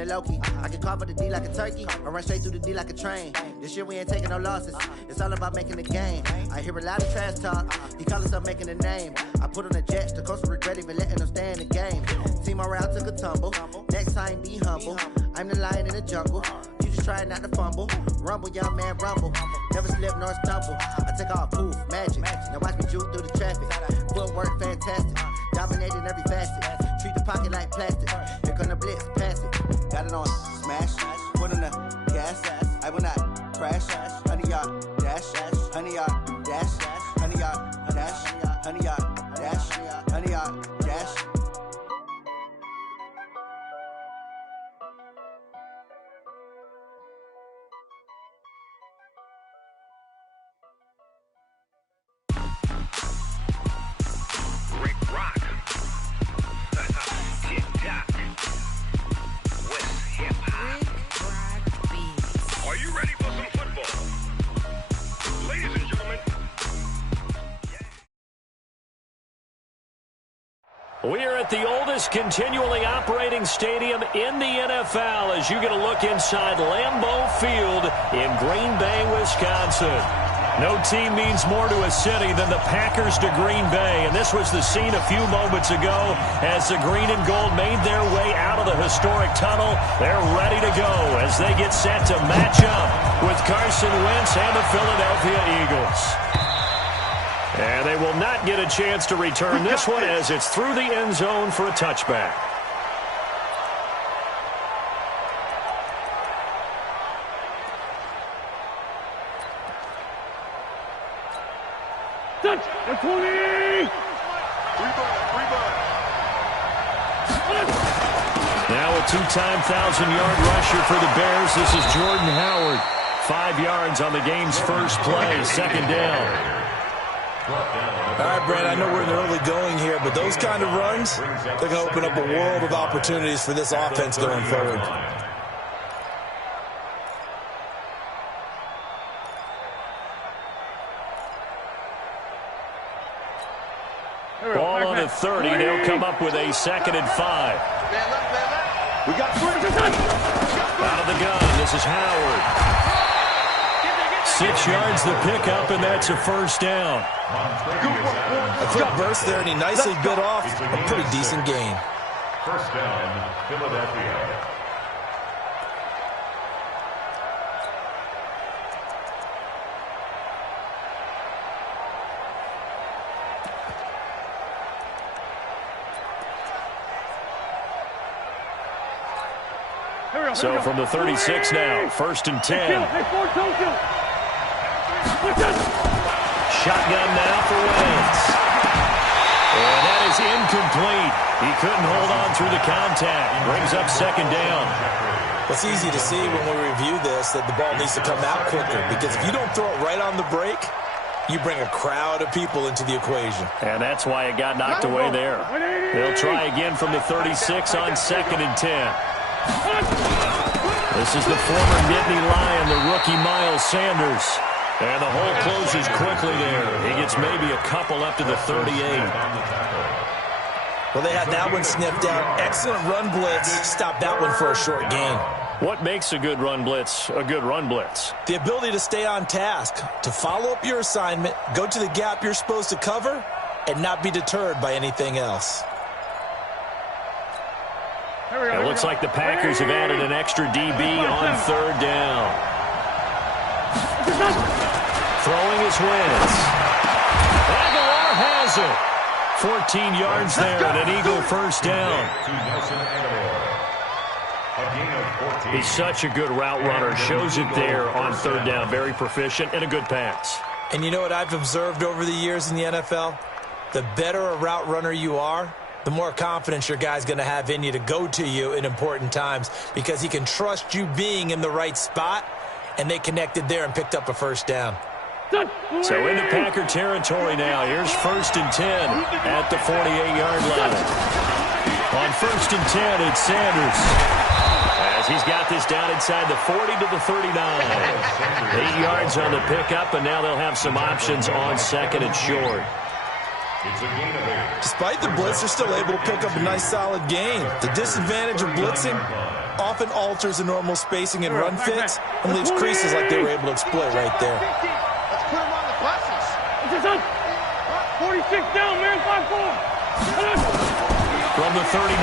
the Loki. I can carve up the D like a turkey, or run straight through the D like a train. This year we ain't taking no losses. It's all about making the game. I hear a lot of trash talk. He call himself making a name. I put on the Jets, the coach will regret even letting them stay in the game. Team around took a tumble. Next time be humble. I'm the lion in the jungle. You just try not to fumble. Rumble, young man, rumble. Never slip nor stumble. I take off, poof, magic. Now watch me juke through the traffic. Footwork fantastic. Dominating every facet. Treat the pocket like plastic. Here come the blitz, pass it. Got it on smash. Put in the gas. I will not crash. 100-yard dash. 100-yard dash. 100-yard dash. 100-yard dash. 100-yard dash. We are at the oldest continually operating stadium in the NFL as you get a look inside Lambeau Field in Green Bay, Wisconsin. No team means more to a city than the Packers to Green Bay, and this was the scene a few moments ago as the green and gold made their way out of the historic tunnel. They're ready to go as they get set to match up with Carson Wentz and the Philadelphia Eagles. And they will not get a chance to return this one as it's through the end zone for a touchback. Touch! 20! Now a two-time 1,000-yard rusher for the Bears. This is Jordan Howard. 5 yards on the game's first play, second down. All right, Brad, I know we're in the early going here, but those kind of runs, they're going to open up a world of opportunities for this offense going forward. Ball on the 30. They'll come up with a 2nd and 5. We got Out of the gun, this is Howard. 6 yards the pickup, and that's a first down. A quick burst there, and he nicely bit off a pretty decent gain. First down, Philadelphia. So from the 36 now, 1st and 10. Shotgun now for Wentz. And that is incomplete. He couldn't hold on through the contact. Brings up 2nd down. It's easy to see when we review this that the ball needs to come out quicker, because if you don't throw it right on the break, you bring a crowd of people into the equation. And that's why it got knocked away there. They'll try again from the 36 on 2nd and 10. This is the former Nittany Lion, the rookie Miles Sanders. And the hole closes quickly there. He gets maybe a couple up to the 38. Well, they had that one sniffed out. Excellent run blitz. Stop that one for a short gain. What makes a good run blitz a good run blitz? The ability to stay on task, to follow up your assignment, go to the gap you're supposed to cover, and not be deterred by anything else. It looks like the Packers have added an extra DB on 3rd down. Throwing his Wentz. Aguilar has it. 14 yards there and an Eagle first down. He's such a good route runner. Shows it there on 3rd down. Very proficient and a good pass. And you know what I've observed over the years in the NFL? The better a route runner you are, the more confidence your guy's going to have in you to go to you in important times, because he can trust you being in the right spot, and they connected there and picked up a first down. So into Packer territory now. Here's 1st and 10 at the 48-yard line. On 1st and 10, it's Sanders, as he's got this down inside the 40 to the 39. 8 yards on the pickup, and now they'll have some options on 2nd and short. It's a gain of 8. Despite the blitz, they're still able to pick up a nice, solid gain. The disadvantage of blitzing often alters the normal spacing and run fits and leaves creases like they were able to exploit right there. Let's put him on the buses. 46 down, man, 5-4. From the 39,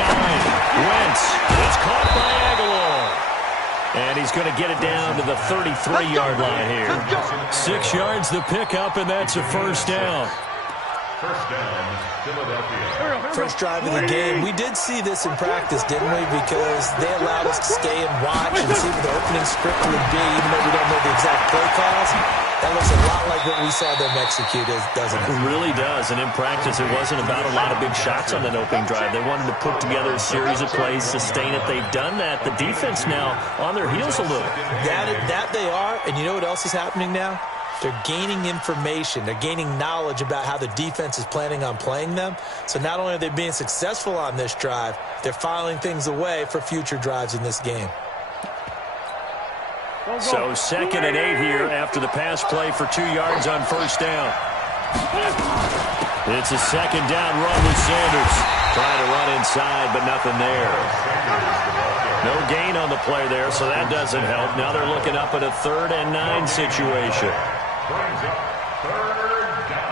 Wentz. It's caught by Aguilar. And he's going to get it down to the 33-yard line here. 6 yards the pickup, and that's a first down. First down, Philadelphia. First drive of the game. We did see this in practice, didn't we? Because they allowed us to stay and watch and see what the opening script would be, even though we don't know the exact play calls. That looks a lot like what we saw them execute, doesn't it? It really does, and in practice, it wasn't about a lot of big shots on that opening drive. They wanted to put together a series of plays, sustain it. They've done that. The defense now on their heels a little. That they are, and you know what else is happening now? They're gaining information. They're gaining knowledge about how the defense is planning on playing them. So not only are they being successful on this drive, they're filing things away for future drives in this game. So 2nd and 8 here after the pass play for 2 yards on first down. It's a second down run with Sanders. Trying to run inside, but nothing there. No gain on the play there, so that doesn't help. Now they're looking up at a 3rd and 9 situation. Brings up 3rd down.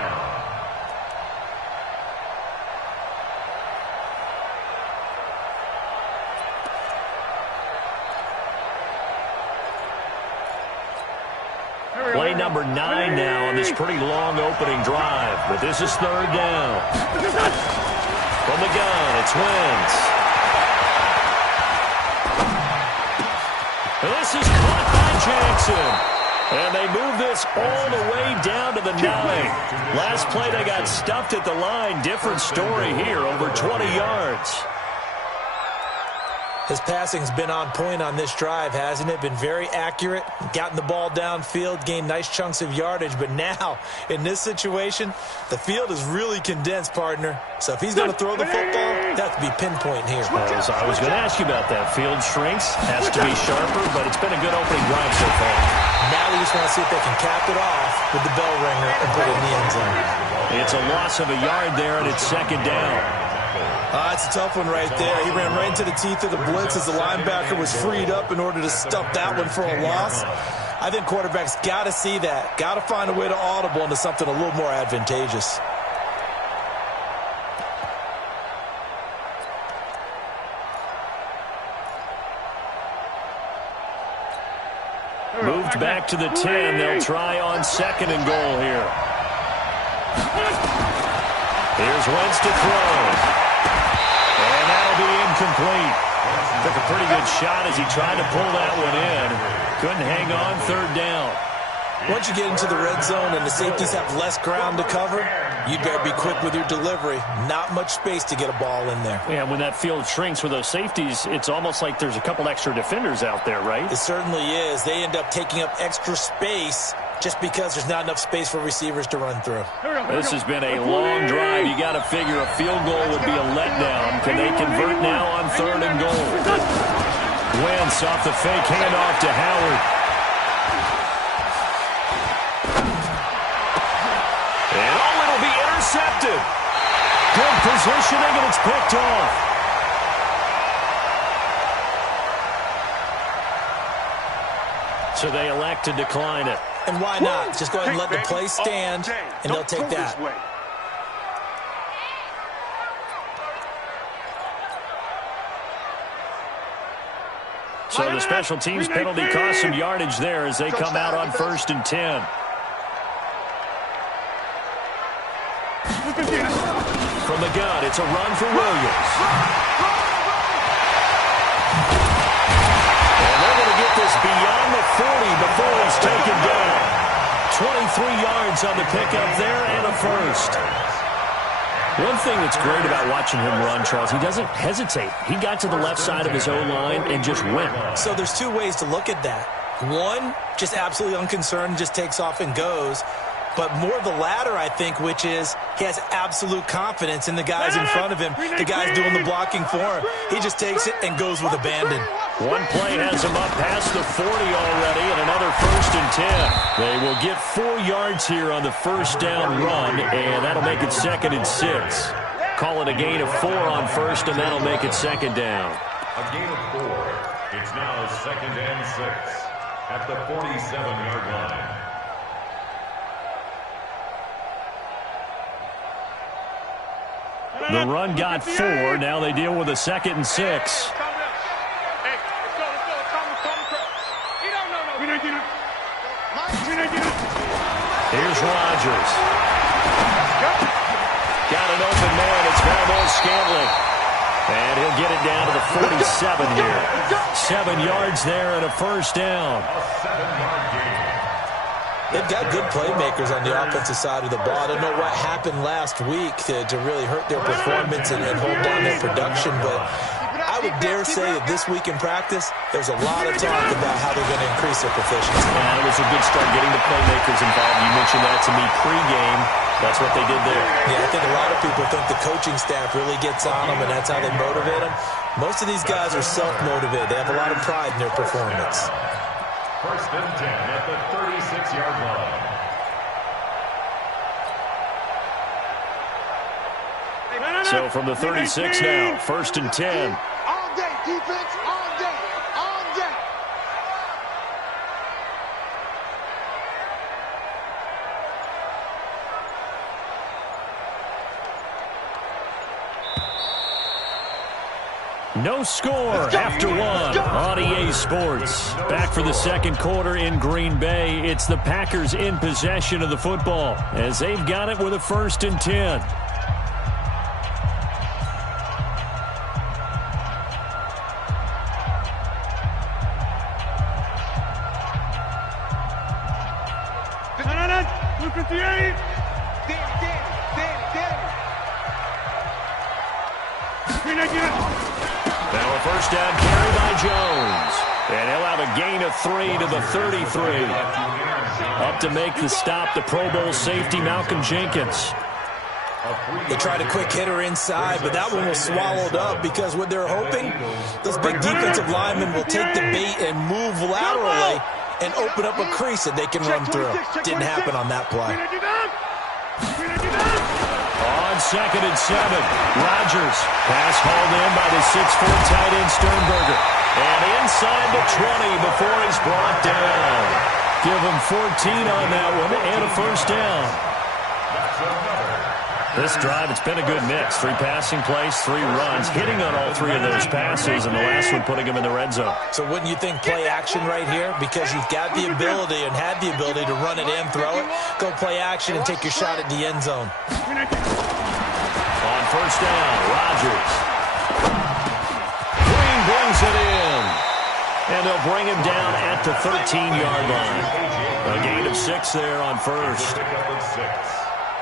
Play number 9 now on this pretty long opening drive, but this is 3rd down. From the gun, it's Wentz. This is caught by Jackson. And they move this all the way down to the 9. Last play, they got stuffed at the line. Different story here, over 20 yards. His passing's been on point on this drive, hasn't it? Been very accurate, gotten the ball downfield, gained nice chunks of yardage. But now, in this situation, the field is really condensed, partner. So if he's going to throw the football, that would be pinpoint here. So I was going to ask you about that. Field shrinks, has to be sharper, but it's been a good opening drive so far. Now they just want to see if they can cap it off with the bell ringer and put it in the end zone. It's a loss of a yard there, and it's 2nd down. It's a tough one right there. He ran right into the teeth of the blitz as the linebacker was freed up in order to stuff that one for a loss. I think quarterbacks got to see that. Got to find a way to audible into something a little more advantageous. Moved back to the 10. They'll try on 2nd and goal here. Here's Wentz to throw. And that'll be incomplete. Took a pretty good shot as he tried to pull that one in. Couldn't hang on, 3rd down. Once you get into the red zone and the safeties have less ground to cover, you better be quick with your delivery. Not much space to get a ball in there. Yeah, when that field shrinks with those safeties, it's almost like there's a couple extra defenders out there, right? It certainly is. They end up taking up extra space just because there's not enough space for receivers to run through. This has been a long drive. You got to figure a field goal would be a letdown. Can they convert now on 3rd and goal? Wentz off the fake handoff to Howard. And it'll be intercepted. Good positioning, and it's picked off. So they elect to decline it. And why not? Just go ahead and let the play stand, and they'll take that. So the special teams penalty cost some yardage there as they come out on 1st and 10. From the gun, it's a run for Williams. And they're going to get this beyond the 40 before he's taken down. 23 yards on the pickup there and a first. One thing that's great about watching him run, Charles, he doesn't hesitate. He got to the left side of his O-line and just went. So there's two ways to look at that. One, just absolutely unconcerned, just takes off and goes. But more the latter, I think, which is he has absolute confidence in the guys in front of him, the guys doing the blocking for him. He just takes it and goes with abandon. One play has them up past the 40 already, and another 1st and 10. They will get 4 yards here on the first down run, and that'll make it 2nd and 6. Call it a gain of 4 on first, and that'll make it 2nd down. A gain of 4. It's now 2nd and 6 at the 47-yard line. The run got 4. Now they deal with a 2nd and 6. Here's Rodgers. Got an open man. It's Valdes-Scantling. And he'll get it down to the 47 here. 7 yards there and a first down. A 7-yard gain. They've got good playmakers on the offensive side of the ball. I don't know what happened last week to really hurt their performance and hold down their production, but I would dare say that this week in practice, there's a lot of talk about how they're going to increase their proficiency. It was a good start getting the playmakers involved. You mentioned that to me pregame. That's what they did there. Yeah, I think a lot of people think the coaching staff really gets on them, and that's how they motivate them. Most of these guys are self-motivated. They have a lot of pride in their performance. 1st and 10 at the 36-yard line. So from the 36 now, 1st and 10. All day, defense, all day, all day. No score after 1 on EA Sports. Back for the 2nd quarter in Green Bay. It's the Packers in possession of the football as they've got it with a 1st and 10. Now a first down carry by Jones. And he'll have a gain of 3 to the 33. Up to make the stop, the Pro Bowl safety, Malcolm Jenkins. They tried a quick hitter inside, but that one was swallowed up because what they're hoping, those big defensive linemen will take the bait and move laterally and open up a crease that they can run through. Didn't happen on that play. On 2nd and 7, Rodgers. Pass hauled in by the 6'4" tight end Sternberger. And inside the 20 before he's brought down. Give him 14 on that one and a first down. This drive, it's been a good mix. 3 passing plays, 3 runs, hitting on all 3 of those passes, and the last one putting him in the red zone. So wouldn't you think play action right here? Because you've got the ability and had the ability to run it in, throw it, go play action and take your shot at the end zone. On first down, Rodgers. Green brings it in. And they'll bring him down at the 13-yard line. A gain of 6 there on first.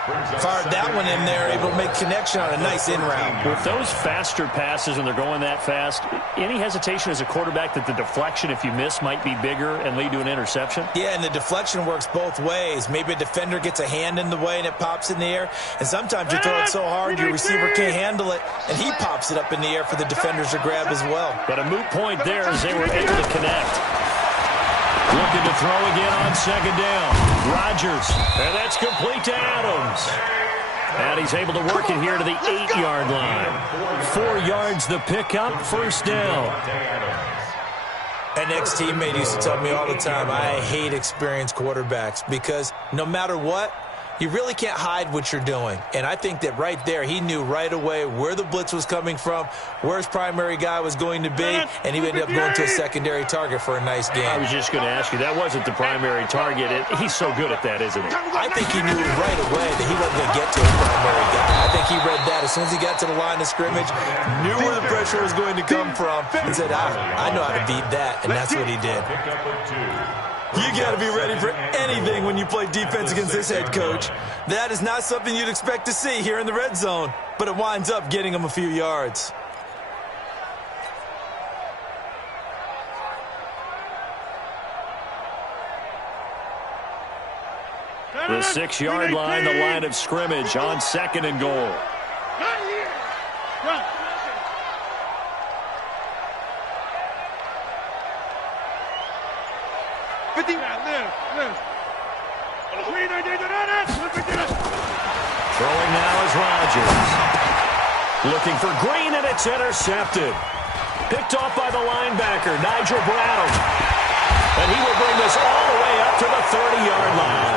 Fired that one in there, able to make connection on a nice in route. With those faster passes and they're going that fast, any hesitation as a quarterback that the deflection, if you miss, might be bigger and lead to an interception? Yeah, and the deflection works both ways. Maybe a defender gets a hand in the way and it pops in the air, and sometimes you throw it so hard your receiver can't handle it, and he pops it up in the air for the defenders to grab as well. But a moot point there as they were able to connect. Looking to throw again on 2nd down. Rodgers, and that's complete to Adams. And he's able to work it here to the 8-yard line. 4 yards the pickup, first down. An ex-teammate used to tell me all the time, I hate experienced quarterbacks because no matter what, you really can't hide what you're doing. And I think that right there, he knew right away where the blitz was coming from, where his primary guy was going to be, and he ended up going to a secondary target for a nice game. I was just going to ask you, that wasn't the primary target. He's so good at that, isn't he? I think he knew right away that he wasn't going to get to his primary guy. I think he read that as soon as he got to the line of scrimmage, knew where the pressure was going to come from, and said, I know how to beat that, and that's what he did. You got to be ready for anything when you play defense against this head coach. That is not something you'd expect to see here in the red zone, but it winds up getting him a few yards. The 6-yard line, the line of scrimmage on 2nd and goal. 50. Throwing now is Rodgers. Looking for Green, and it's intercepted. Picked off by the linebacker, Nigel Bradham. And he will bring this all the way up to the 30-yard line.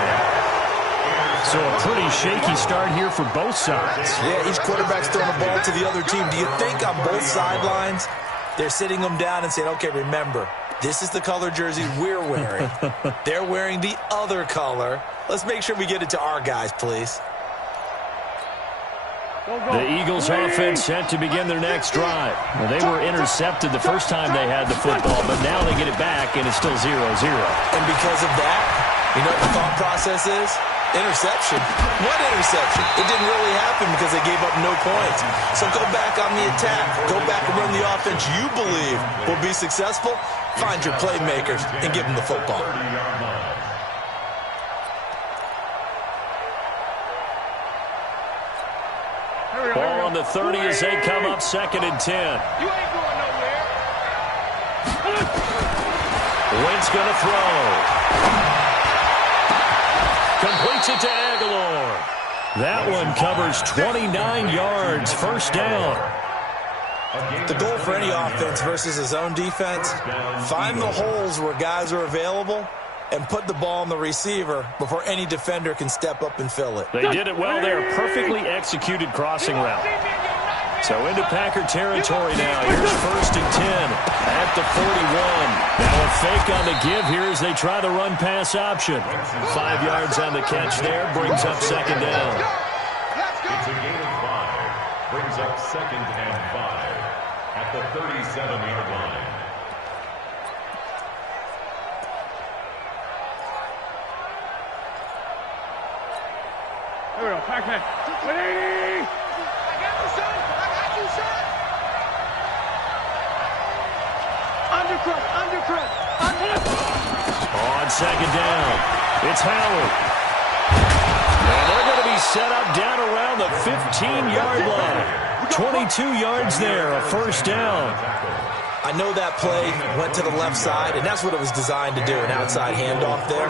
So a pretty shaky start here for both sides. Yeah, each quarterback's throwing the ball to the other team. Do you think on both sidelines they're sitting them down and saying, okay, remember, this is the color jersey we're wearing. They're wearing the other color. Let's make sure we get it to our guys, please. The Eagles offense set to begin their next drive. Well, they were intercepted the first time they had the football, but now they get it back, and it's still 0-0. And because of that, you know what the thought process is? Interception. What interception? It didn't really happen because they gave up no points. So go back on the attack. Go back and run the offense you believe will be successful. Find your playmakers and give them the football. Ball on the 30 as they come up 2nd and 10. You ain't going nowhere. Wentz going to throw. Completes it to Aguilar. That one covers 29 yards. First down. The goal for any offense versus a zone defense, find the holes where guys are available and put the ball on the receiver before any defender can step up and fill it. They did it well there. Perfectly executed crossing route. So into Packer territory now. Here's 1st and 10 at the 41. Now a fake on the give here as they try the run-pass option. 5 yards on the catch there. Brings up 2nd down. It's a gain of 5. Brings up 2nd and 5 at the 37-yard line. There we go. Pac-Man. 180. I got you, son. I got you, son. Undercut. On 2nd down, it's Howard. And they're going to be set up down around the 15-yard line. 22 yards there, a first down. I know that play went to the left side, and that's what it was designed to do, an outside handoff there.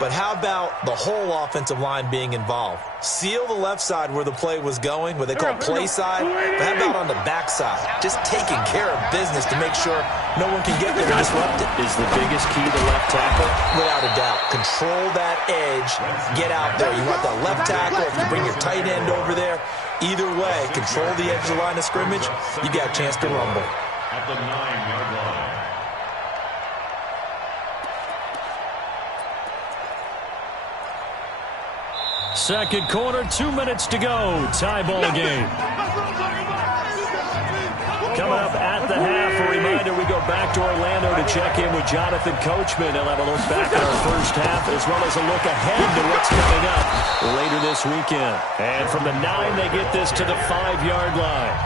But how about the whole offensive line being involved? Seal the left side where the play was going, what they call play side. But how about on the back side? Just taking care of business to make sure no one can get there and disrupt it. Is the biggest key to left tackle? Without a doubt. Control that edge. Get out there. You want that left tackle. If you bring your tight end over there, either way, control the edge of the line of scrimmage. You got a chance to rumble. At the 9-yard line. Second quarter, 2 minutes to go. Tie ball game. Coming up at the half, a reminder we go back to Orlando to check in with Jonathan Coachman. He'll have a look back at our first half as well as a look ahead to what's coming up later this weekend. And from the 9, they get this to the 5-yard line.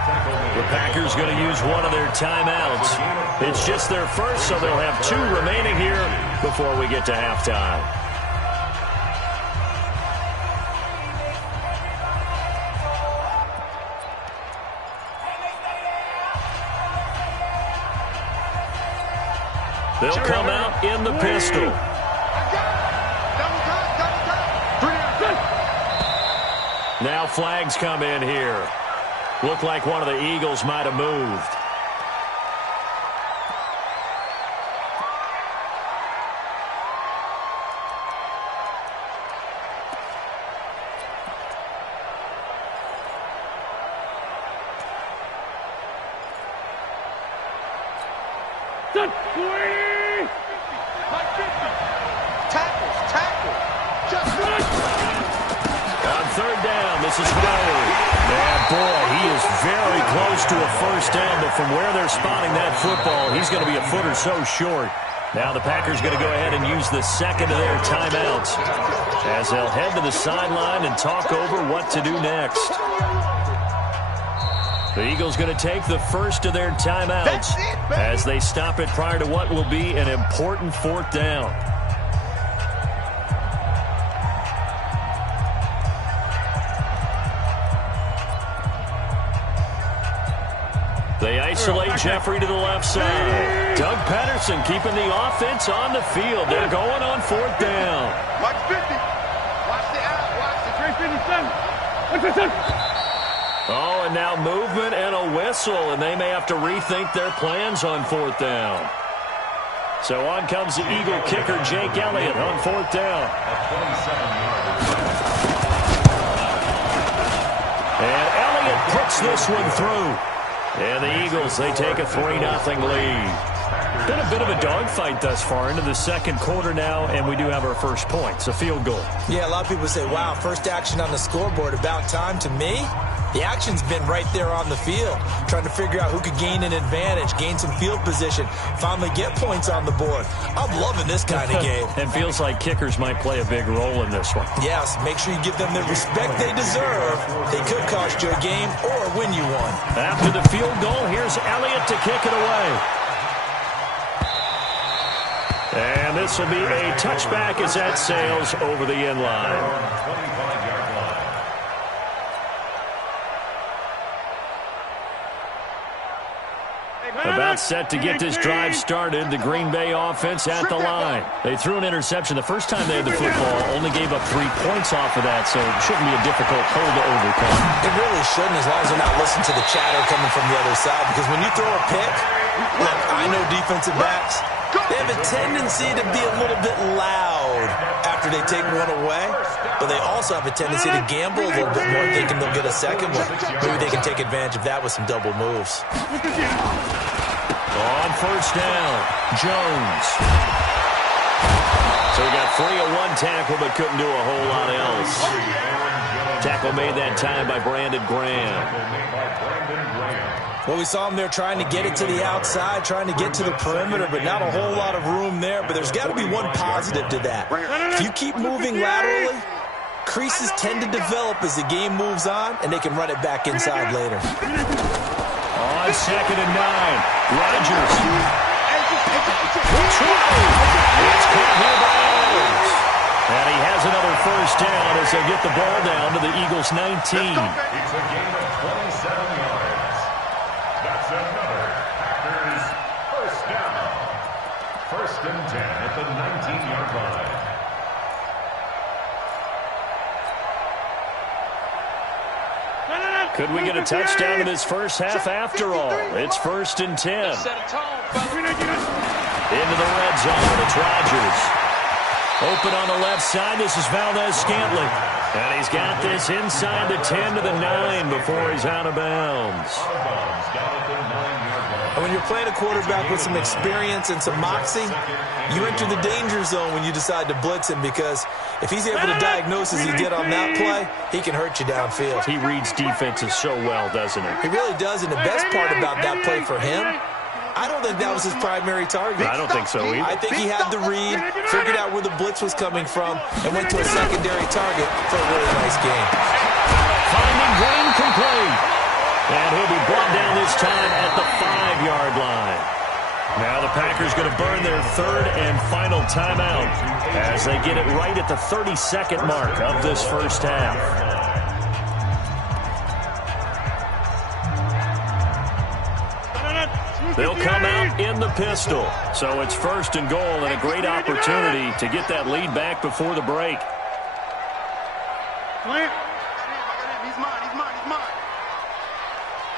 The Packers going to use one of their timeouts. It's just their first, so they'll have 2 remaining here before we get to halftime. They'll come out in the pistol. Now flags come in here. Looked like one of the Eagles might have moved. On 3rd down, this is Howard. Yeah, boy, he is very close to a first down, but from where they're spotting that football, he's going to be a foot or so short. Now the Packers going to go ahead and use the second of their timeouts as they'll head to the sideline and talk over what to do next. The Eagles going to take the first of their timeouts as they stop it prior to what will be an important 4th down. They ice isolate Jeffrey to the left side. Doug Pederson keeping the offense on the field. They're going on 4th down. Watch 50. Watch the out. Watch the 357. Oh, and now movement and a whistle, and they may have to rethink their plans on 4th down. So on comes the Eagle kicker, Jake Elliott, on 4th down. And Elliott puts this one through. And the Eagles, they take a 3-0 lead. Been a bit of a dogfight thus far into the second quarter now, and we do have our first points, a field goal. Yeah, a lot of people say, wow, first action on the scoreboard, about time. To me, the action's been right there on the field, trying to figure out who could gain an advantage, gain some field position, finally get points on the board. I'm loving this kind of game. And feels like kickers might play a big role in this one. Yes, make sure you give them the respect they deserve. They could cost you a game or win you one. After the field goal, here's Elliott to kick it away. And this will be a touchback as that sails over the end line. About set to get this drive started. The Green Bay offense at the line. They threw an interception the first time they had the football, only gave up 3 points off of that, so it shouldn't be a difficult hole to overcome. It really shouldn't, as long as they're not listening to the chatter coming from the other side, because when you throw a pick, look, I know defensive backs, they have a tendency to be a little bit loud after they take one away, but they also have a tendency to gamble a little bit more, thinking they'll get a second one. Maybe they can take advantage of that with some double moves. On 1st down, Jones. So he got free of one tackle, but couldn't do a whole lot else. Tackle made that time by Brandon Graham. Well, we saw him there trying to get it to the outside, trying to get to the perimeter, but not a whole lot of room there. But there's got to be one positive to that. If you keep moving laterally, creases tend to develop as the game moves on, and they can run it back inside later. On 2nd and 9, Rodgers. It's caught here by Adams. And he has another 1st down as they get the ball down to the Eagles' 19. It's a gain of 27 yards. That's another Packers 1st down. 1st and 10 at the 19-yard line. Could we get a touchdown in this first half after all? It's 1st and 10. Into the red zone, it's Rodgers. Open on the left side, this is Valdez-Scantling. And he's got this inside the 10 to the 9 before he's out of bounds. And when you're playing a quarterback with some experience and some moxie, you enter the danger zone when you decide to blitz him, because if he's able to diagnose as he did on that play, he can hurt you downfield. He reads defenses so well, doesn't he? He really does, and the best part about that play for him, I don't think that was his primary target. I don't think so either. I think he had the read, figured out where the blitz was coming from, and went to a secondary target for a really nice game. Finding Green complete. And he'll be brought down this time at the 5-yard line. Now the Packers going to burn their 3rd and final timeout as they get it right at the 32nd mark of this first half. They'll come out in the pistol. So it's 1st and goal, and a great opportunity to get that lead back before the break. He's mine.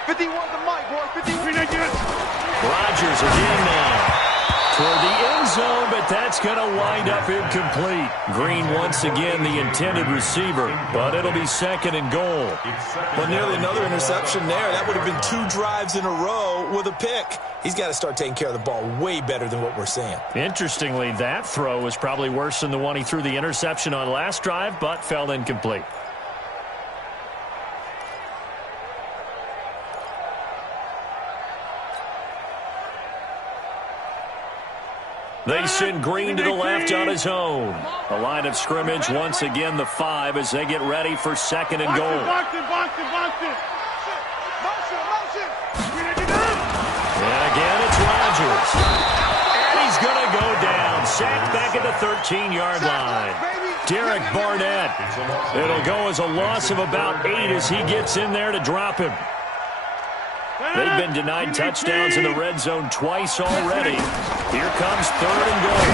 51 the mic, boy. 51. Rodgers again now. Toward the end zone, but that's going to wind up incomplete. Green once again the intended receiver, but it'll be 2nd and goal. Well, nearly another interception there. That would have been 2 drives in a row with a pick. He's got to start taking care of the ball way better than what we're seeing. Interestingly, that throw was probably worse than the one he threw the interception on last drive, but fell incomplete. They send Green to the left on his own. The line of scrimmage, once again, the 5 as they get ready for 2nd and goal. And again, it's Rodgers. And he's going to go down. Sacked back at the 13-yard line. Derek Barnett. It'll go as a loss of about 8 as he gets in there to drop him. They've been denied touchdowns in the red zone twice already. Here comes 3rd and goal.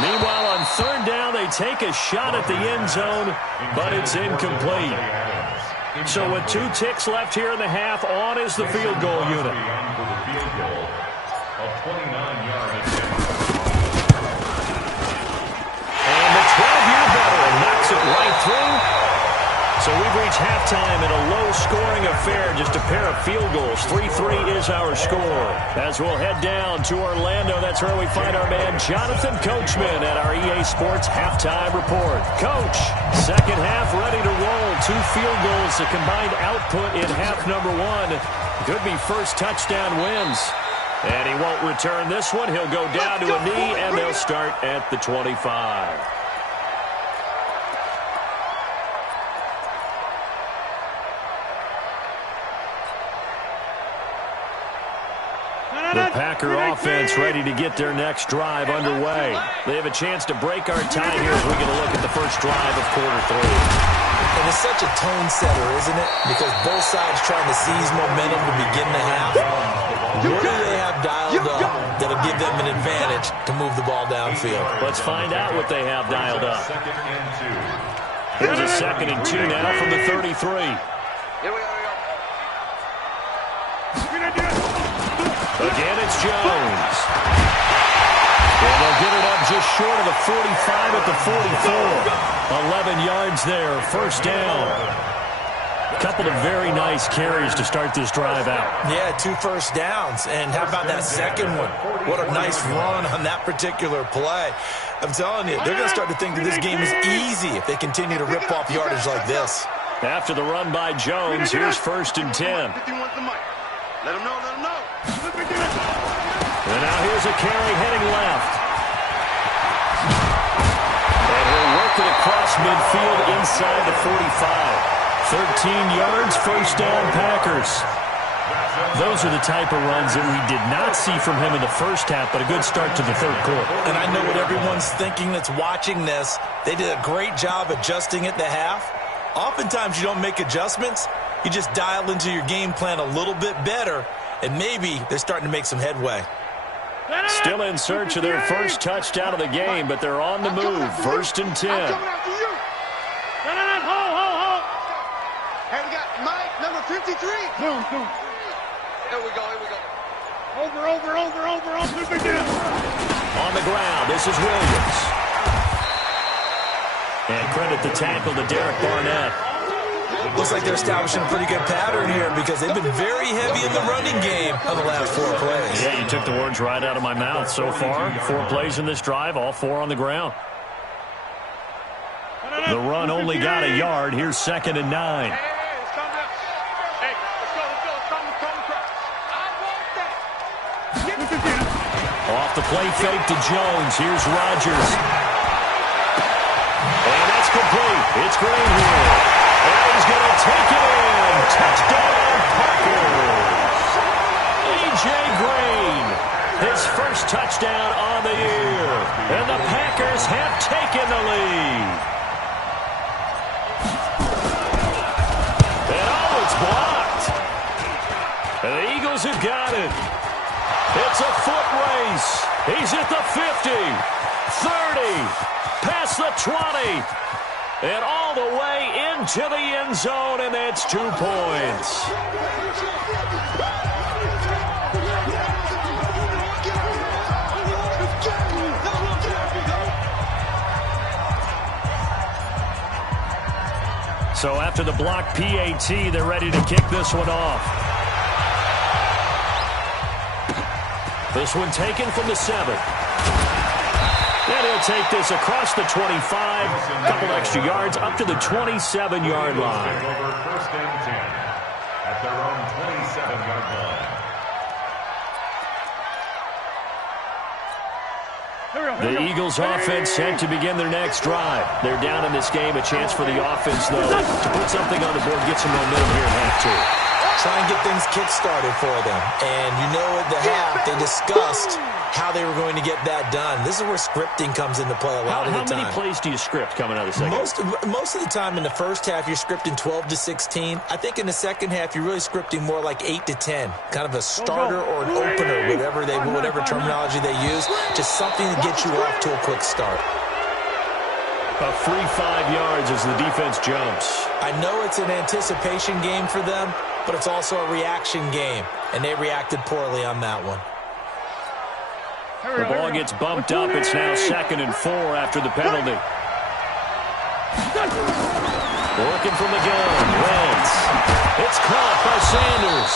Meanwhile, on 3rd down, they take a shot at the end zone, but it's incomplete. So with 2 ticks left here in the half, on is the field goal unit. And the 12-year veteran knocks it right through. So we've reached halftime in a low-scoring affair, just a pair of field goals. 3-3 is our score. As we'll head down to Orlando, that's where we find our man Jonathan Coachman at our EA Sports Halftime Report. Coach, second half ready to roll. 2 field goals, the combined output in half number 1. Could be first touchdown wins. And he won't return this one. He'll go down to a knee, and they'll start at the 25. The Packer offense ready to get their next drive underway. They have a chance to break our tie here as we get a look at the first drive of quarter 3. And it's such a tone setter, isn't it? Because both sides trying to seize momentum to begin the half. What do they have dialed up that'll give them an advantage to move the ball downfield? Let's find out what they have dialed up. Here's a 2nd and 2 now from the 33. Here we go. Again, it's Jones. And they'll get it up just short of the 45 at the 44. 11 yards there, first down. A couple of very nice carries to start this drive out. Yeah, 2 first downs. And how about that second one? What a nice run on that particular play. I'm telling you, they're going to start to think that this game is easy if they continue to rip off yardage like this. After the run by Jones, here's 1st and 10. Let him know. And now here's a carry heading left. And he'll work it across midfield inside the 45. 13 yards, first down, Packers. Those are the type of runs that we did not see from him in the first half, but a good start to the 3rd quarter. And I know what everyone's thinking that's watching this. They did a great job adjusting at the half. Oftentimes you don't make adjustments. You just dial into your game plan a little bit better, and maybe they're starting to make some headway. Still in search of their first touchdown of the game, but they're on the move. 1st and 10. Hold. Hey, we got Mike, number 53. Zoom. Here we go. Over. On the ground, this is Williams. And credit the tackle to Derek Barnett. Looks like they're establishing a pretty good pattern here because they've been very heavy in the running game on the last 4 plays. Yeah, you took the words right out of my mouth so far. 4 plays in this drive, all 4 on the ground. The run only got a yard. Here's 2nd and 9. Hey, let's go. Off the play fake to Jones. Here's Rodgers. And that's complete. It's Green here. And he's going to take it in. Touchdown, Packers. A.J. Green, his first touchdown on the year. And the Packers have taken the lead. And it's blocked. And the Eagles have got it. It's a foot race. He's at the 50, 30, past the 20. And all the way into the end zone, and that's 2 points. So after the block PAT, they're ready to kick this one off. This one taken from the 7. And he'll take this across the 25, a couple extra yards, up to the 27-yard line. Over 1st and 10 at their own 27-yard line. The Eagles offense set to begin their next drive. They're down in this game. A chance for the offense, though, to put something on the board, get some momentum here in half 2. Try and get things kick-started for them. And you know at the half, they discussed how they were going to get that done. This is where scripting comes into play a lot of the time. How many plays do you script coming out of the second? Most of the time in the first half, you're scripting 12 to 16. I think in the second half, you're really scripting more like 8 to 10, kind of a starter or an opener, whatever terminology they use, just something to get you off to a quick start. A free 5 yards as the defense jumps. I know it's an anticipation game for them, but it's also a reaction game, and they reacted poorly on that one. The ball gets bumped up. It's now 2nd and 4 after the penalty. Working from the gun. Wentz. It's caught by Sanders.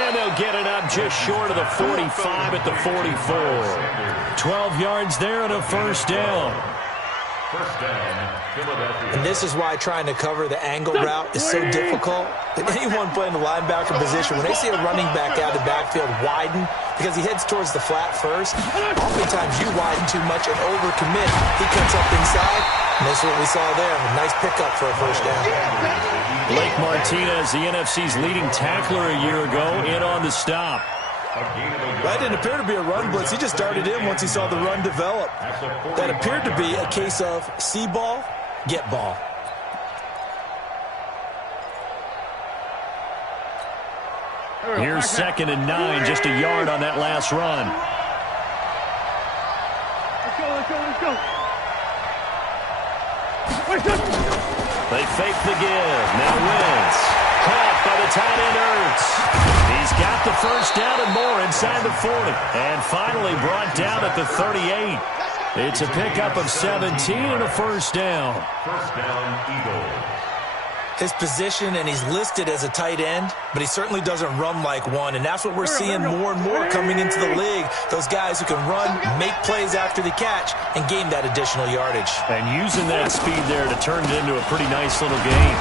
And they'll get it up just short of the 45 at the 44. 12 yards there and a first down. First down, Philadelphia. And this is why trying to cover the angle route is so difficult. And anyone playing the linebacker position, when they see a running back out of the backfield widen, because he heads towards the flat first, oftentimes you widen too much and overcommit. He cuts up inside, and that's what we saw there. A nice pickup for a first down. Blake Martinez, the NFC's leading tackler a year ago, in on the stop. That didn't appear to be a run blitz. He just darted in once he saw the run develop. That appeared to be a case of see ball, get ball. Here's 2nd and 9, just a yard on that last run. Let's go. They fake the give. Now Wentz. Caught by the tight end Ertz. He's got the first down and more inside the 40. And finally brought down at the 38. It's a pickup of 17 and a first down. First down, Eagles. His position, and he's listed as a tight end, but he certainly doesn't run like one, and that's what we're seeing more and more coming into the league. Those guys who can run, make plays after the catch, and gain that additional yardage. And using that speed there to turn it into a pretty nice little game.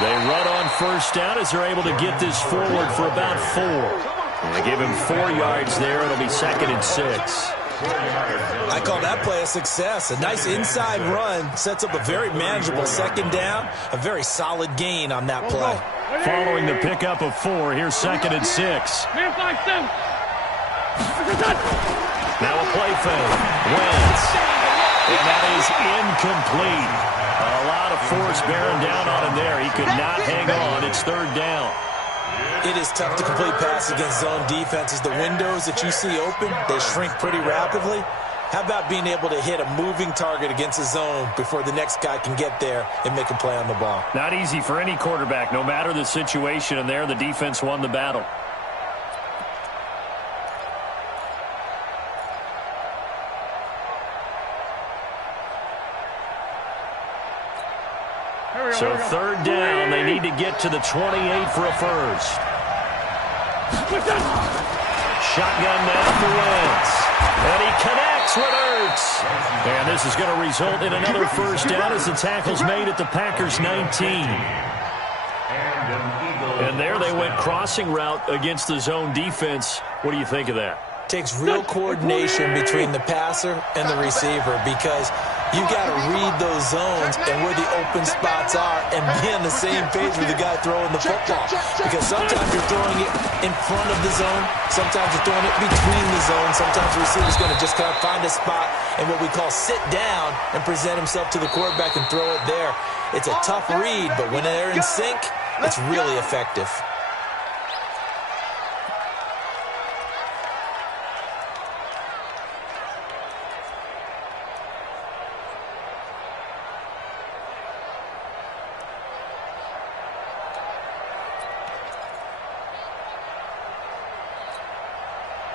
They run on first down as they're able to get this forward for about 4. And they give him 4 yards there. It'll be 2nd and 6. I call that play a success. A nice inside run sets up a very manageable 2nd down, a very solid gain on that play. Following the pickup of 4, here's 2nd and 6. Now a play fake. Wentz. And that is incomplete. A lot of force bearing down on him there. He could not hang on. It's 3rd down. It is tough to complete passes against zone defenses. The windows that you see open, they shrink pretty rapidly. How about being able to hit a moving target against a zone before the next guy can get there and make a play on the ball? Not easy for any quarterback, no matter the situation. And there, the defense won the battle. So 3rd down, they need to get to the 28 for a first. Shotgun now for Wentz. And he connects with Ertz. And this is going to result in another first down as the tackle's made at the Packers' 19. And there they went crossing route against the zone defense. What do you think of that? Takes real coordination between the passer and the receiver, because you got to read those zones and where the open spots are and be on the same page with the guy throwing the football. Because sometimes you're throwing it in front of the zone, sometimes you're throwing it between the zones, sometimes the receiver's going to just kind of find a spot and what we call sit down and present himself to the quarterback and throw it there. It's a tough read, but when they're in sync, it's really effective.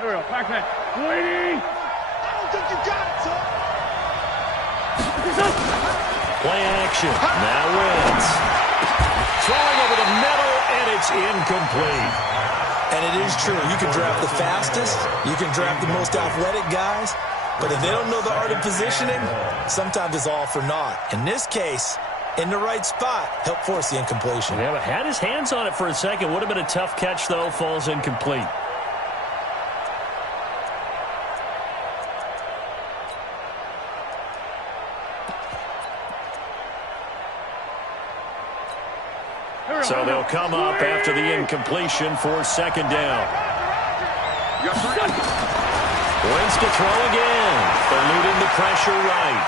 Here we go, back that. Waiting. I don't think you got it, son. Play action. Now Wentz. Throwing over the middle, and it's incomplete. And it is true. You can draft the fastest. You can draft the most athletic guys. But if they don't know the art of positioning, sometimes it's all for naught. In this case, in the right spot, help force the incompletion. Yeah, but had his hands on it for a second. Would have been a tough catch, though. Falls incomplete. So they'll come up after the incompletion for 2nd down. has to throw again. Eluding the pressure right.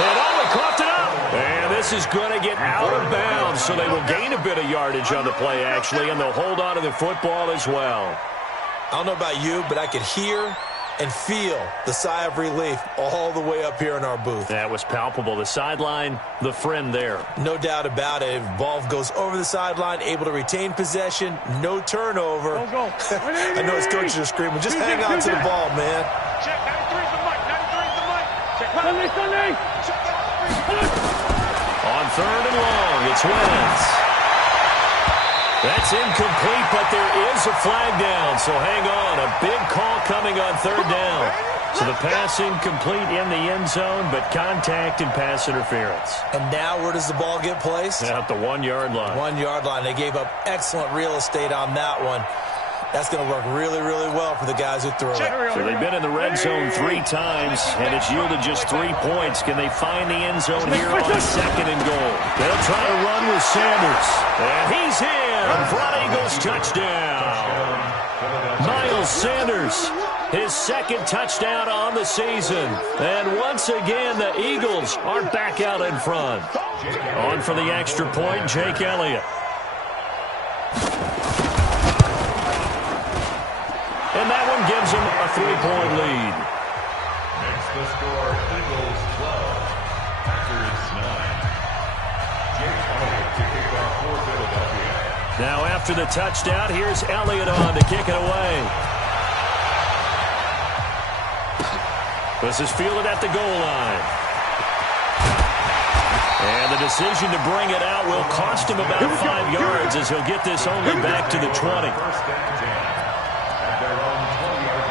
And he coughed it up. And this is going to get out of bounds, so they will gain a bit of yardage on the play, actually, and they'll hold on to the football as well. I don't know about you, but I could hear and feel the sigh of relief all the way up here in our booth. That was palpable. The sideline, the friend there. No doubt about it. Ball goes over the sideline, able to retain possession, no turnover. I know his coaches are screaming, just hang on to the ball, man. Check, 93's the mic, 93's the mic. Check, Sunday. On third and long, it's Wentz. That's incomplete, but there is a flag down, so hang on. A big call coming on third down. So the pass incomplete in the end zone, but contact and pass interference. And now where does the ball get placed? At the 1 yard line. 1 yard line. They gave up excellent real estate on that one. That's going to work really, really well for the guys who throw it. So they've been in the red zone 3 times, and it's yielded just 3 points. Can they find the end zone here on second and goal? They'll try to run with Sanders. And he's in for an Eagles touchdown. Miles Sanders, his second touchdown on the season. And once again, the Eagles are back out in front. On for the extra point, Jake Elliott. And that one gives them a 3-point lead. Makes the score Eagles 12, Packers 9. Jake Elliott to kick off for Philadelphia. Now after the touchdown, here's Elliott on to kick it away. This is fielded at the goal line. And the decision to bring it out will cost him about 5 yards as he'll get this only back to the 20. First and 10. Their own 20-yard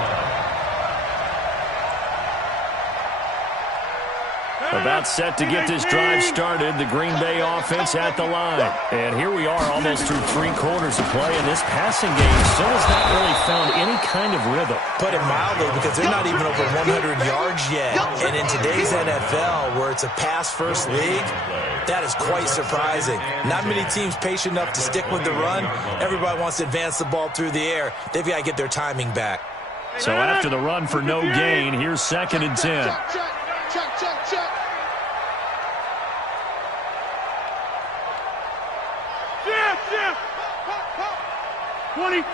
line. About set to get this drive started, the Green Bay offense at the line. And here we are almost through 3 quarters of play, and this passing game still has not really found any kind of rhythm. Put it mildly, because they're not even over 100 yards yet. And in today's NFL, where it's a pass-first league, that is quite surprising. Not many teams patient enough to stick with the run. Everybody wants to advance the ball through the air. They've got to get their timing back. So after the run for no gain, here's second and 10. Check. 26.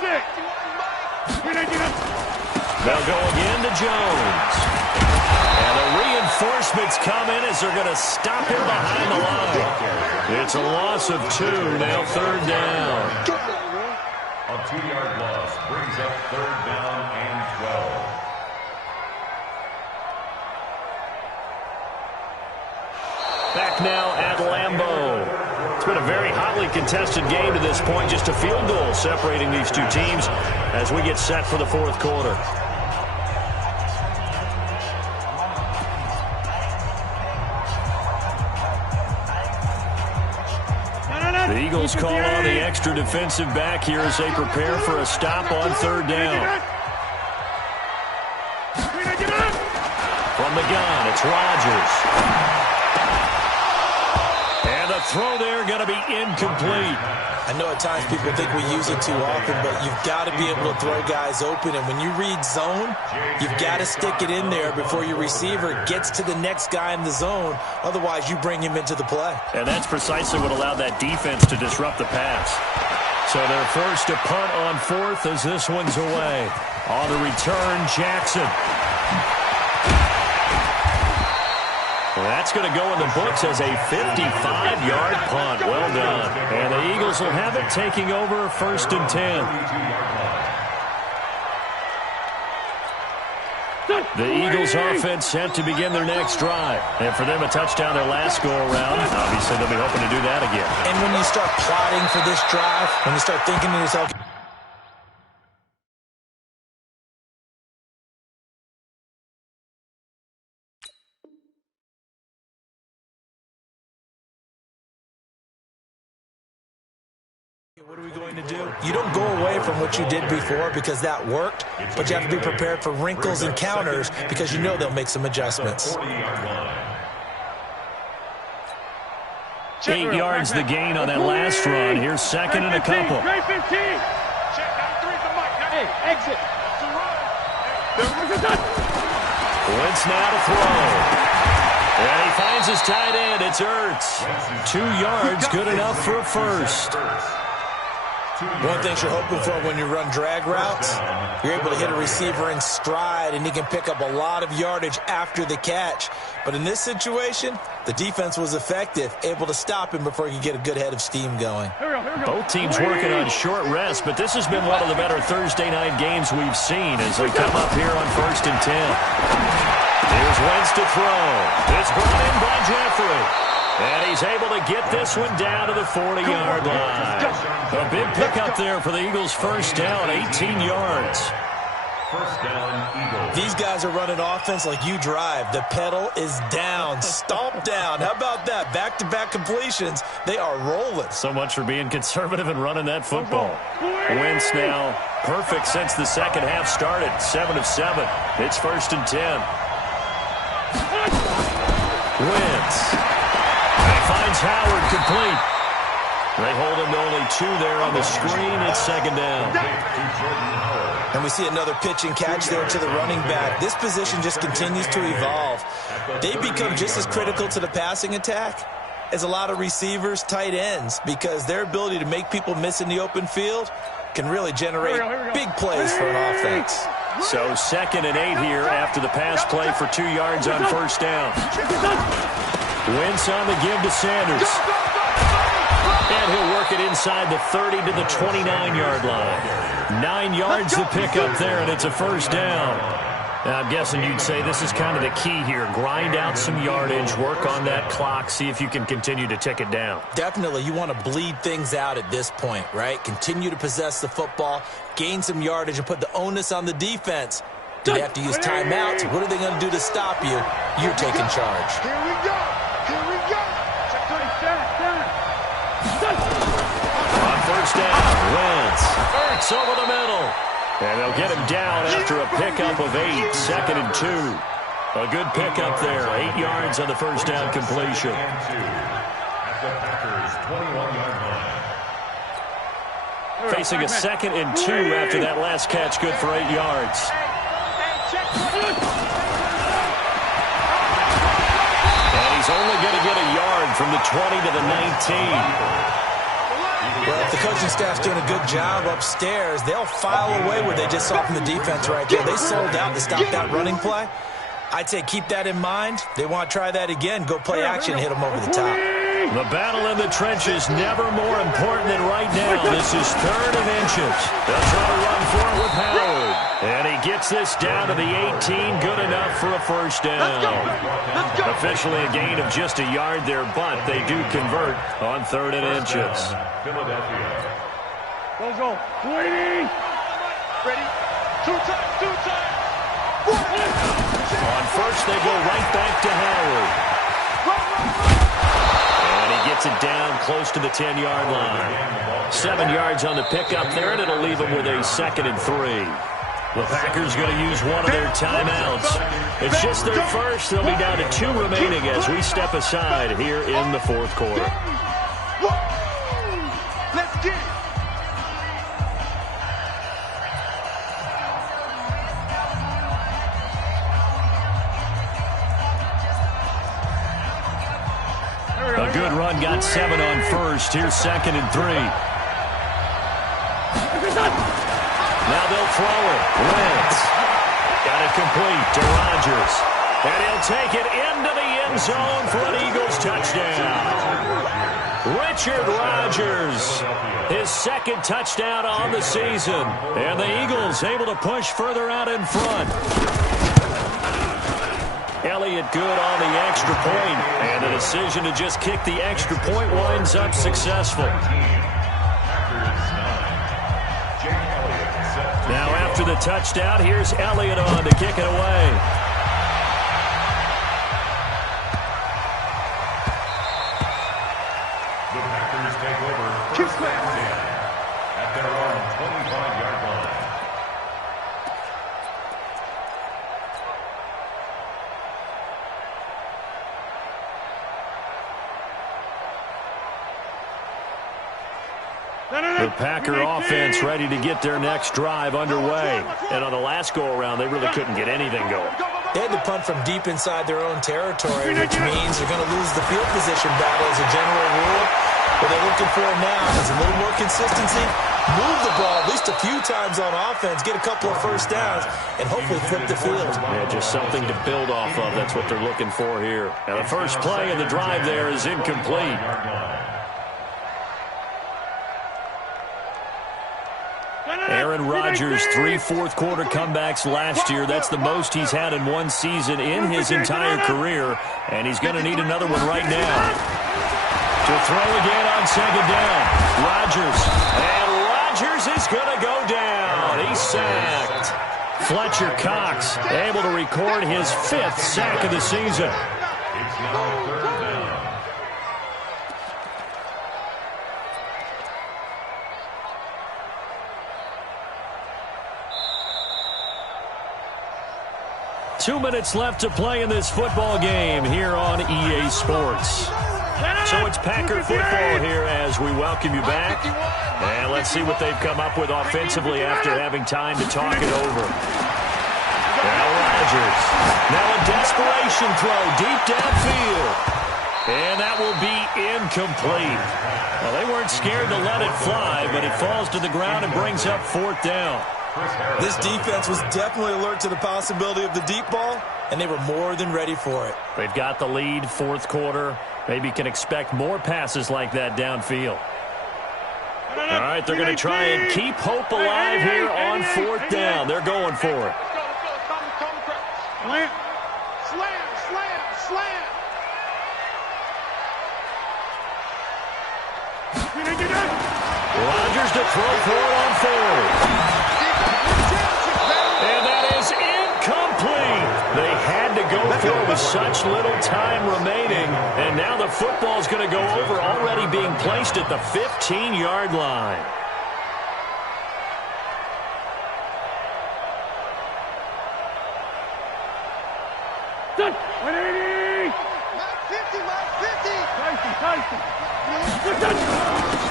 They'll go again to Jones. And the reinforcements come in as they're going to stop him behind the line. It's a loss of 2, now third down. A 2-yard loss brings up third down and 12. Back now at Lambeau. It's been a very hotly contested game to this point. Just a field goal separating these 2 teams as we get set for the 4th quarter. The Eagles call on the extra defensive back here as they prepare for a stop on third down. From the gun, it's Rodgers. And the throw there going to be incomplete. I know at times people think we use it too often, but you've got to be able to throw guys open. And when you read zone, you've got to stick it in there before your receiver gets to the next guy in the zone. Otherwise, you bring him into the play. And that's precisely what allowed that defense to disrupt the pass. So they're forced to punt on 4th as this one's away. On the return, Jackson. Well, that's going to go in the books as a 55-yard punt. Well done. And the Eagles will have it taking over 1st and 10. The Eagles offense set to begin their next drive. And for them, a touchdown their last go-around. Obviously, they'll be hoping to do that again. And when you start plotting for this drive, when you start thinking to yourself, what are we going to do? You don't go away from what you did before because that worked, but you have to be prepared for wrinkles and counters because you know they'll make some adjustments. 8 yards the gain on that last run. Here's second and a couple. Hey, exit. Wentz now to throw. And he finds his tight end. It's Ertz. 2 yards, good enough for a first. One thing you're hoping for when you run drag routes, you're able to hit a receiver in stride, and he can pick up a lot of yardage after the catch. But in this situation, the defense was effective, able to stop him before he could get a good head of steam going. Both teams working on short rest, but this has been one of the better Thursday night games we've seen as they come up here on 1st and 10. Here's Wentz to throw. It's brought in by Jeffrey. And he's able to get this one down to the 40-yard line. A big pickup there for the Eagles' first down, 18 yards. First down, Eagles. These guys are running offense like you drive. The pedal is down, stomp down. How about that? Back-to-back completions. They are rolling. So much for being conservative and running that football. Wentz now perfect since the second half started. 7 of 7. It's 1st and 10. Wentz. Finds Howard complete. They hold him to only 2 there on the screen. It's 2nd down. And we see another pitch and catch there to the running back. This position just continues to evolve. They become just as critical to the passing attack as a lot of receivers, tight ends, because their ability to make people miss in the open field can really generate big plays for an offense. So 2nd and 8 here after the pass play for 2 yards on 1st down. Wentz on the give to Sanders. And he'll work it inside the 30 to the 29-yard line. 9 yards to pick up there, and it's a 1st down. Now, I'm guessing you'd say this is kind of the key here. Grind out some yardage, work on that clock, see if you can continue to tick it down. Definitely. You want to bleed things out at this point, right? Continue to possess the football, gain some yardage, and put the onus on the defense. Do they have to use timeouts? What are they going to do to stop you? You're taking charge. Here we go. Here we go. On 1st down, Wentz. Ertz over the middle. And they'll get him down after a pickup of 8. 2nd and 2. A good pickup there. 8 yards on the 1st down completion. At the Packers' 21-yard line. Facing a 2nd and 2 after that last catch. Good for 8 yards. And he's only going to get a yard from the 20 to the 19. Well, if the coaching staff's doing a good job upstairs, they'll file away what they just saw from the defense right there. They sold out to stop that running play. I'd say keep that in mind. They want to try that again. Go play action, hit them over the top. The battle in the trenches never more important than right now. This is 3rd and inches. They'll try to run for it with Howard. And he gets this down to the 18. Good enough for a 1st down. Officially a gain of just a yard there, but they do convert on 3rd and inches. Philadelphia. Go. Waiting. Ready? Two times. On 1st, they go right back to Howard. And he gets it down close to the 10-yard line. 7 yards on the pickup there, and it'll leave him with a 2nd and 3. The Packers going to use one of their timeouts. It's just their first. They'll be down to 2 remaining as we step aside here in the 4th quarter. Let's get it. A good run, got 7 on 1st. Here's 2nd and 3. Now they'll throw it. Wentz. Got it complete to Rodgers. And he'll take it into the end zone for an Eagles touchdown. Richard Rodgers, his 2nd touchdown on the season. And the Eagles able to push further out in front. Elliott good on the extra point, and the decision to just kick the extra point winds up successful. Now after the touchdown, here's Elliott on to kick it away. The Packers take over 1st and 10 at their own 25-yard line. The Packer offense ready to get their next drive underway. And on the last go-around, they really couldn't get anything going. They had to punt from deep inside their own territory, which means they're going to lose the field position battle as a general rule. What they're looking for now is a little more consistency, move the ball at least a few times on offense, get a couple of first downs, and hopefully flip the field. Yeah, just something to build off of. That's what they're looking for here. Now, the first play of the drive there is incomplete. Aaron Rodgers, 3 fourth-quarter comebacks last year. That's the most he's had in one season in his entire career, and he's going to need another one right now. To throw again on second down. Rodgers. And Rodgers is going to go down. He's sacked. Fletcher Cox able to record his 5th sack of the season. It's now 3rd down. Two minutes left to play in this football game here on EA Sports. So it's Packer football here as we welcome you back. And let's see what they've come up with offensively after having time to talk it over. Now Rodgers. Now a desperation throw deep downfield. And that will be incomplete. Well, they weren't scared to let it fly, but it falls to the ground and brings up 4th down. This defense was definitely alert to the possibility of the deep ball, and they were more than ready for it. They've got the lead, 4th quarter. Maybe can expect more passes like that downfield. All right, they're going to try and keep hope alive here on 4th down. They're going for it. Slam, slam, slam, slam. Rodgers to throw for it on 4th. And that is incomplete. They had to go for it with such little time remaining. And now the football's going to go over, already being placed at the 15-yard line. Done. 180. Mike 50, Mike 50. Tyson.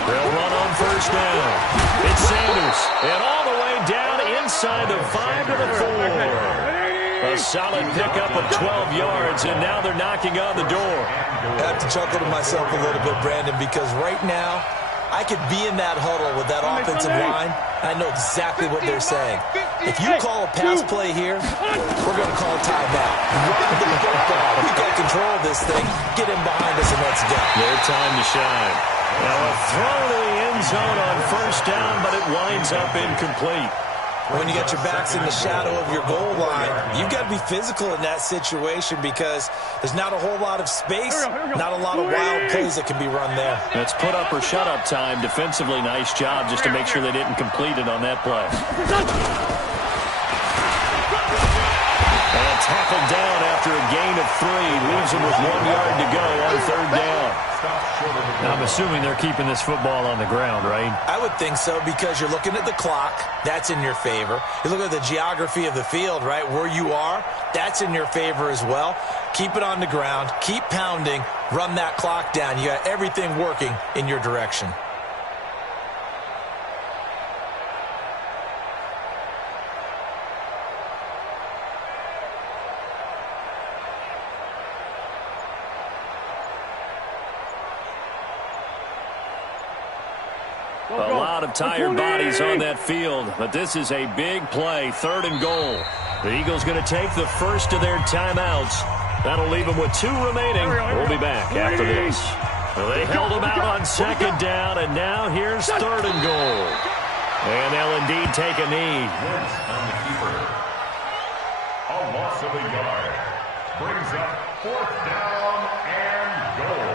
They'll run on 1st down. It's Sanders. And all the way down inside the 5 to the 4. A solid pickup of 12 yards, and now they're knocking on the door. I have to chuckle to myself a little bit, Brandon, because right now I could be in that huddle with that offensive line, and I know exactly what they're saying. If you call a pass play here, we're going to call a timeout. Run the football. We got control of this thing. Get in behind us and let's go. Their time to shine. Now a throw to the end zone on 1st down, but it winds up incomplete. When you got your backs in the shadow of your goal line, you've got to be physical in that situation because there's not a whole lot of space, not a lot of wild plays that can be run there. It's put up or shut up time. Defensively, nice job just to make sure they didn't complete it on that play. And tackled down after a gain of 3. Leaves him with 1 yard to go on 3rd down. Now, I'm assuming they're keeping this football on the ground, right? I would think so because you're looking at the clock. That's in your favor. You look at the geography of the field, right, where you are. That's in your favor as well. Keep it on the ground. Keep pounding. Run that clock down. You got everything working in your direction. A lot of tired bodies on that field, but this is a big play, 3rd and goal. The Eagles going to take the first of their timeouts. That'll leave them with 2 remaining. We'll be back after this. Well, they held them out on 2nd down, and now here's 3rd and goal. And they'll indeed take a knee. On the keeper. A loss of a yard. Brings up 4th down and goal.